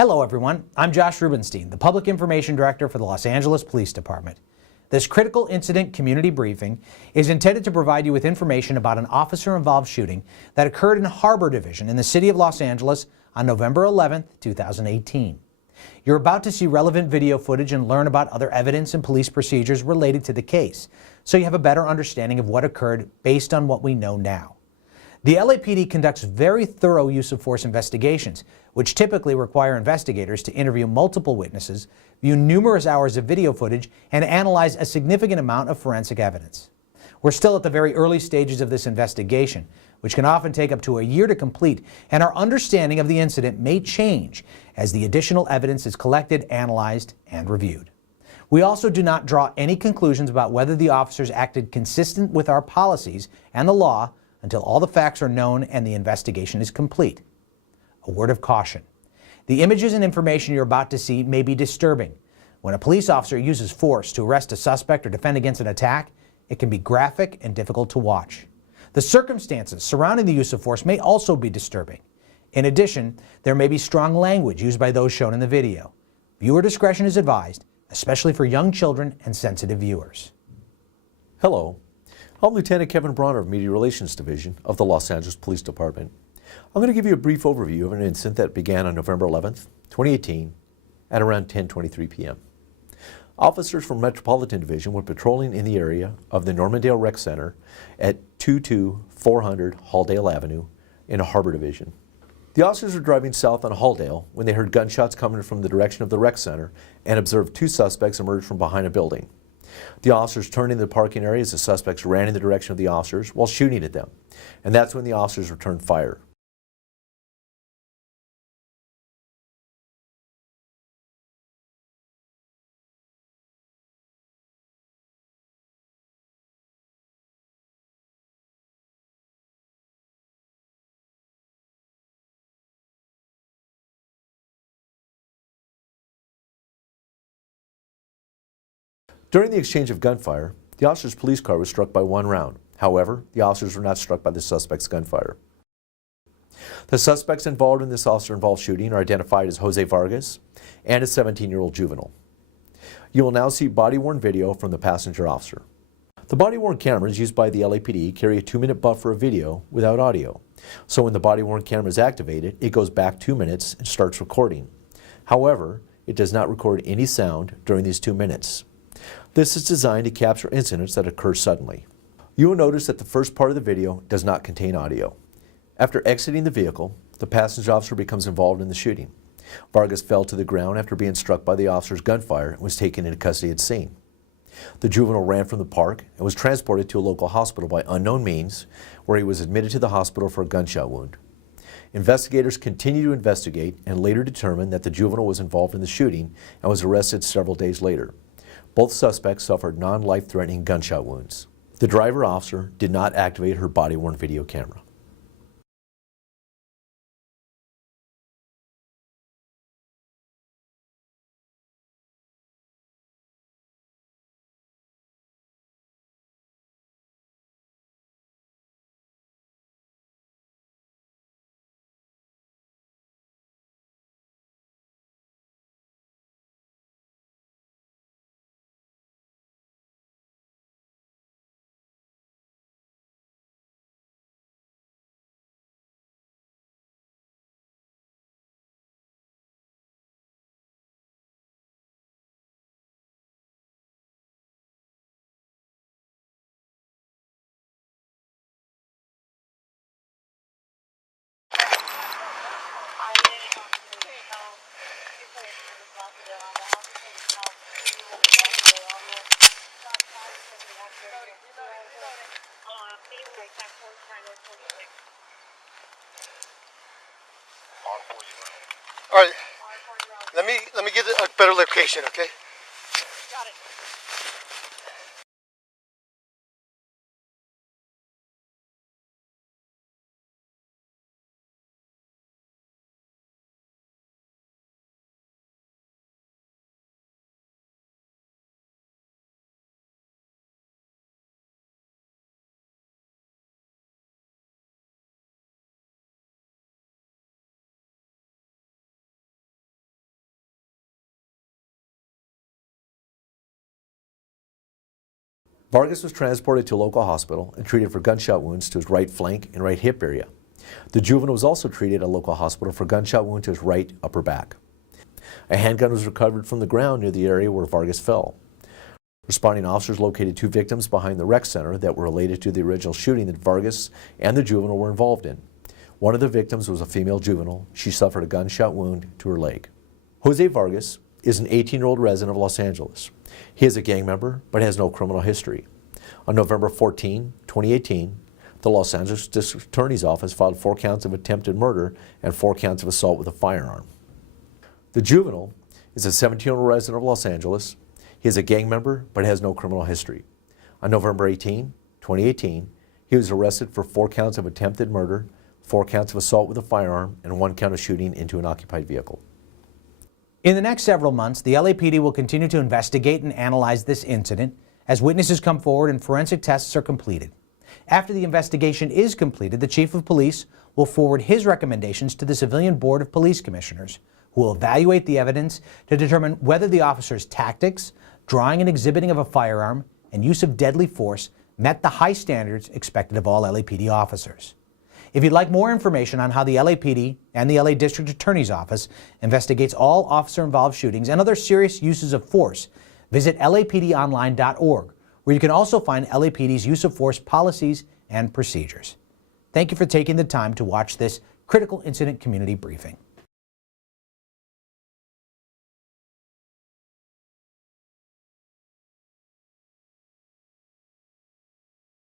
Hello everyone, I'm Josh Rubenstein, the Public Information Director for the Los Angeles Police Department. This critical incident community briefing is intended to provide you with information about an officer-involved shooting that occurred in Harbor Division in the city of Los Angeles on November 11, 2018. You're about to see relevant video footage and learn about other evidence and police procedures related to the case, so you have a better understanding of what occurred based on what we know now. The LAPD conducts very thorough use of force investigations, which typically require investigators to interview multiple witnesses, view numerous hours of video footage, and analyze a significant amount of forensic evidence. We're still at the very early stages of this investigation, which can often take up to a year to complete, and our understanding of the incident may change as the additional evidence is collected, analyzed, and reviewed. We also do not draw any conclusions about whether the officers acted consistent with our policies and the law until all the facts are known and the investigation is complete. A word of caution. The images and information you're about to see may be disturbing. When a police officer uses force to arrest a suspect or defend against an attack, it can be graphic and difficult to watch. The circumstances surrounding the use of force may also be disturbing. In addition, there may be strong language used by those shown in the video. Viewer discretion is advised, especially for young children and sensitive viewers. Hello, I'm Lieutenant Kevin Bronner of Media Relations Division of the Los Angeles Police Department. I'm going to give you a brief overview of an incident that began on November 11th, 2018 at around 10:23 p.m. Officers from Metropolitan Division were patrolling in the area of the Normandale Rec Center at 22400 Halldale Avenue in Harbor Division. The officers were driving south on Halldale when they heard gunshots coming from the direction of the rec center and observed two suspects emerge from behind a building. The officers turned into the parking area as the suspects ran in the direction of the officers while shooting at them, and that's when the officers returned fire. During the exchange of gunfire, the officer's police car was struck by one round. However, the officers were not struck by the suspect's gunfire. The suspects involved in this officer-involved shooting are identified as Jose Vargas and a 17-year-old juvenile. You will now see body-worn video from the passenger officer. The body-worn cameras used by the LAPD carry a 2-minute buffer of video without audio. So when the body-worn camera is activated, it goes back 2 minutes and starts recording. However, it does not record any sound during these 2 minutes. This is designed to capture incidents that occur suddenly. You will notice that the first part of the video does not contain audio. After exiting the vehicle, the passenger officer becomes involved in the shooting. Vargas fell to the ground after being struck by the officer's gunfire and was taken into custody at the scene. The juvenile ran from the park and was transported to a local hospital by unknown means, where he was admitted to the hospital for a gunshot wound. Investigators continued to investigate and later determined that the juvenile was involved in the shooting and was arrested several days later. Both suspects suffered non-life-threatening gunshot wounds. The driver officer did not activate her body-worn video camera. All right, let me get a better location, okay? Got it. Vargas was transported to a local hospital and treated for gunshot wounds to his right flank and right hip area. The juvenile was also treated at a local hospital for gunshot wound to his right upper back. A handgun was recovered from the ground near the area where Vargas fell. Responding officers located 2 victims behind the rec center that were related to the original shooting that Vargas and the juvenile were involved in. One of the victims was a female juvenile. She suffered a gunshot wound to her leg. Jose Vargas is an 18-year-old resident of Los Angeles. He is a gang member but has no criminal history. On November 14, 2018, the Los Angeles District Attorney's Office filed 4 counts of attempted murder and 4 counts of assault with a firearm. The juvenile is a 17-year-old resident of Los Angeles. He is a gang member but has no criminal history. On November 18, 2018, he was arrested for 4 counts of attempted murder, 4 counts of assault with a firearm, and 1 count of shooting into an occupied vehicle. In the next several months, the LAPD will continue to investigate and analyze this incident as witnesses come forward and forensic tests are completed. After the investigation is completed, the Chief of Police will forward his recommendations to the Civilian Board of Police Commissioners, who will evaluate the evidence to determine whether the officer's tactics, drawing and exhibiting of a firearm, and use of deadly force met the high standards expected of all LAPD officers. If you'd like more information on how the LAPD and the LA District Attorney's Office investigates all officer-involved shootings and other serious uses of force, visit lapdonline.org, where you can also find LAPD's use of force policies and procedures. Thank you for taking the time to watch this critical incident community briefing.